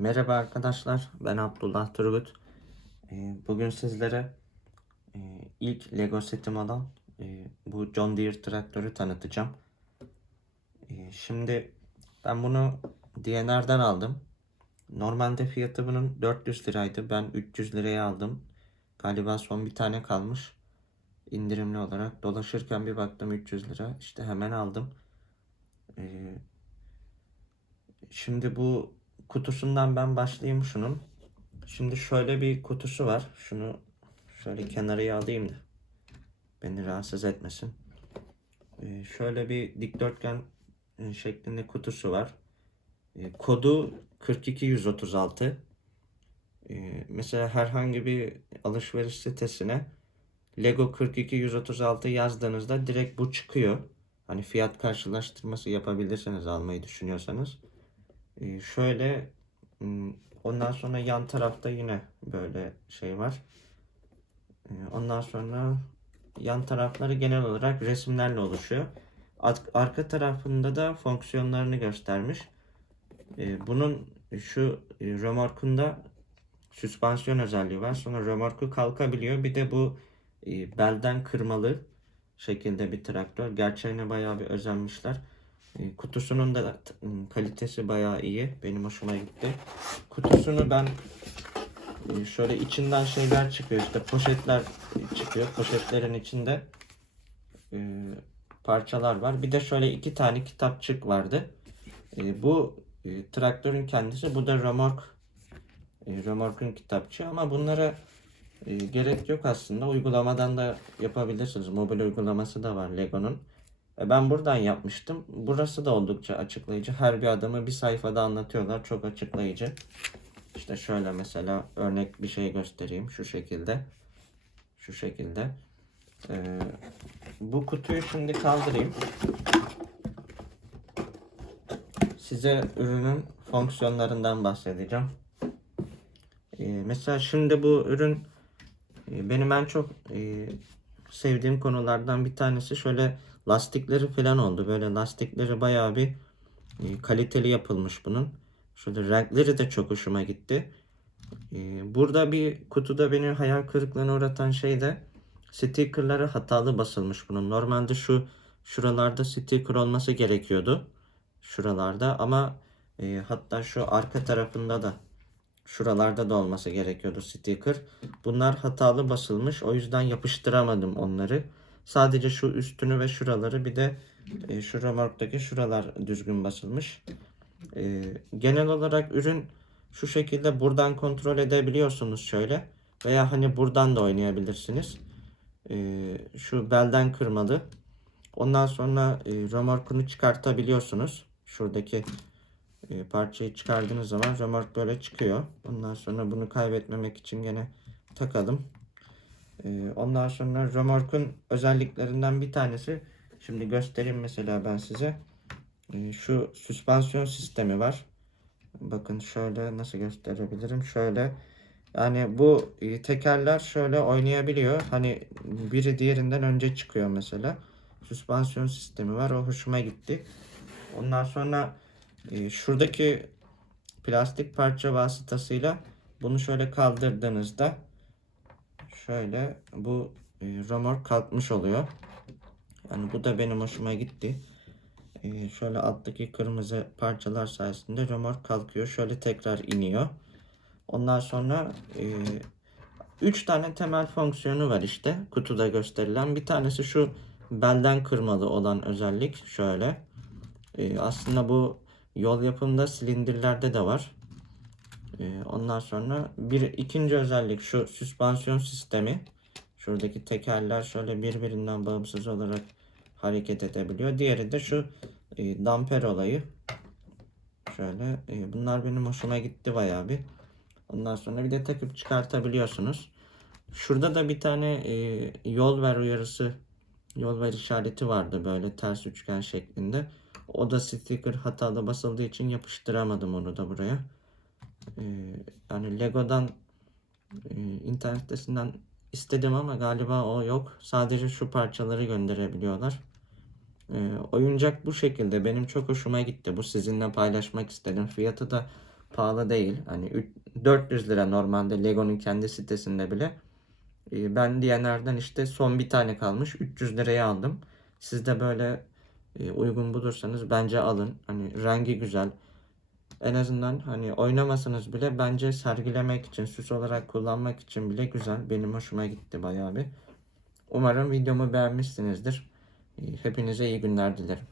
Merhaba arkadaşlar, ben Abdullah Turgut. Ee, Bugün sizlere e, ilk Lego setim olan e, bu John Deere traktörü tanıtacağım. E, Şimdi ben bunu DNR'den aldım. Normalde fiyatı bunun 400 liraydı. Ben 300 liraya aldım. Galiba son bir tane kalmış. indirimli olarak. Dolaşırken bir baktım 300 lira. İşte hemen aldım. Şimdi bu kutusundan ben başlayayım şunun. Şimdi şöyle bir kutusu var. Şunu şöyle kenarıya alayım da beni rahatsız etmesin. Ee, şöyle bir dikdörtgen e, şeklinde kutusu var. Ee, kodu 42136. Ee, mesela herhangi bir alışveriş sitesine Lego 42136 yazdığınızda direkt bu çıkıyor. Hani fiyat karşılaştırması yapabilirsiniz almayı düşünüyorsanız. Ee, şöyle hmm, ondan sonra yan tarafta yine böyle şey var. Ee, ondan sonra yan tarafları genel olarak resimlerle oluşuyor. Arka tarafında da fonksiyonlarını göstermiş. Ee, bunun şu e, römorkunda süspansiyon özelliği var. Sonra römorku kalkabiliyor. Bir de bu e, belden kırmalı şekilde bir traktör. Gerçeğine bayağı bir özenmişler. E, Kutusunun da m, kalitesi bayağı iyi. Benim hoşuma gitti. Kutusunu ben e, şöyle içinden şeyler çıkıyor. işte poşetler çıkıyor. Poşetlerin içinde e, parçalar var. Bir de şöyle iki tane kitapçık vardı. E, bu traktörün kendisi. Bu da römork. E, römorkun kitapçığı ama bunlara gerek yok aslında. Uygulamadan da yapabilirsiniz. Mobil uygulaması da var Lego'nun. E, Ben buradan yapmıştım. Burası da oldukça açıklayıcı. Her bir adımı bir sayfada anlatıyorlar. Çok açıklayıcı. İşte şöyle mesela örnek bir şey göstereyim. Şu şekilde. Şu şekilde. E, bu kutuyu şimdi kaldırayım. Size ürünün fonksiyonlarından bahsedeceğim. E, mesela şimdi bu ürün e, benim en çok e, sevdiğim konulardan bir tanesi şöyle lastikleri falan oldu. Böyle lastikleri bayağı bir e, kaliteli yapılmış bunun. Şöyle renkleri de çok hoşuma gitti. E, burada bir kutuda beni hayal kırıklığına uğratan şey de stickerları hatalı basılmış bunun. Normalde şu şuralarda sticker olması gerekiyordu. Şuralarda ama e, hatta şu arka tarafında da Şuralarda da olması gerekiyordu sticker. Bunlar hatalı basılmış. O yüzden yapıştıramadım onları. Sadece şu üstünü ve şuraları bir de e, şu römorktaki şuralar düzgün basılmış. E, genel olarak ürün şu şekilde buradan kontrol edebiliyorsunuz şöyle. Veya hani buradan da oynayabilirsiniz. E, şu belden kırmalı. Ondan sonra e, römorkunu çıkartabiliyorsunuz. Şuradaki e, parçayı çıkardığınız zaman römork böyle çıkıyor. Ondan sonra bunu kaybetmemek için gene takalım. E, ondan sonra römorkun özelliklerinden bir tanesi şimdi göstereyim mesela ben size. E, şu süspansiyon sistemi var. Bakın şöyle nasıl gösterebilirim? Şöyle yani bu tekerler şöyle oynayabiliyor. Hani biri diğerinden önce çıkıyor mesela. Süspansiyon sistemi var. O hoşuma gitti. Ondan sonra şuradaki plastik parça vasıtasıyla bunu şöyle kaldırdığınızda şöyle bu e, römork kalkmış oluyor. Yani bu da benim hoşuma gitti. E, şöyle alttaki kırmızı parçalar sayesinde römork kalkıyor. Şöyle tekrar iniyor. Ondan sonra 3 tane temel fonksiyonu var işte kutuda gösterilen. Bir tanesi şu belden kırmalı olan özellik şöyle. E, aslında bu Yol yapımında silindirlerde de var. Ee, ondan sonra bir ikinci özellik şu süspansiyon sistemi. Şuradaki tekerler şöyle birbirinden bağımsız olarak hareket edebiliyor. Diğeri de şu e, damper olayı. Şöyle e, bunlar benim hoşuma gitti bayağı bir. Ondan sonra bir de takıp çıkartabiliyorsunuz. Şurada da bir tane e, yol ver uyarısı, yol ver işareti vardı böyle ters üçgen şeklinde. O da sticker hatalı basıldığı için yapıştıramadım onu da buraya. Ee, yani Lego'dan e, internet sitesinden istedim ama galiba o yok. Sadece şu parçaları gönderebiliyorlar. Ee, oyuncak bu şekilde. Benim çok hoşuma gitti. Bu sizinle paylaşmak istedim. Fiyatı da pahalı değil. Hani üç- 400 lira normalde Lego'nun kendi sitesinde bile. E, Ben diyenlerden işte son bir tane kalmış 300 liraya aldım. Siz de böyle e, uygun bulursanız bence alın. Hani rengi güzel. En azından hani oynamasanız bile bence sergilemek için, süs olarak kullanmak için bile güzel. Benim hoşuma gitti bayağı bir. Umarım videomu beğenmişsinizdir. E, Hepinize iyi günler dilerim.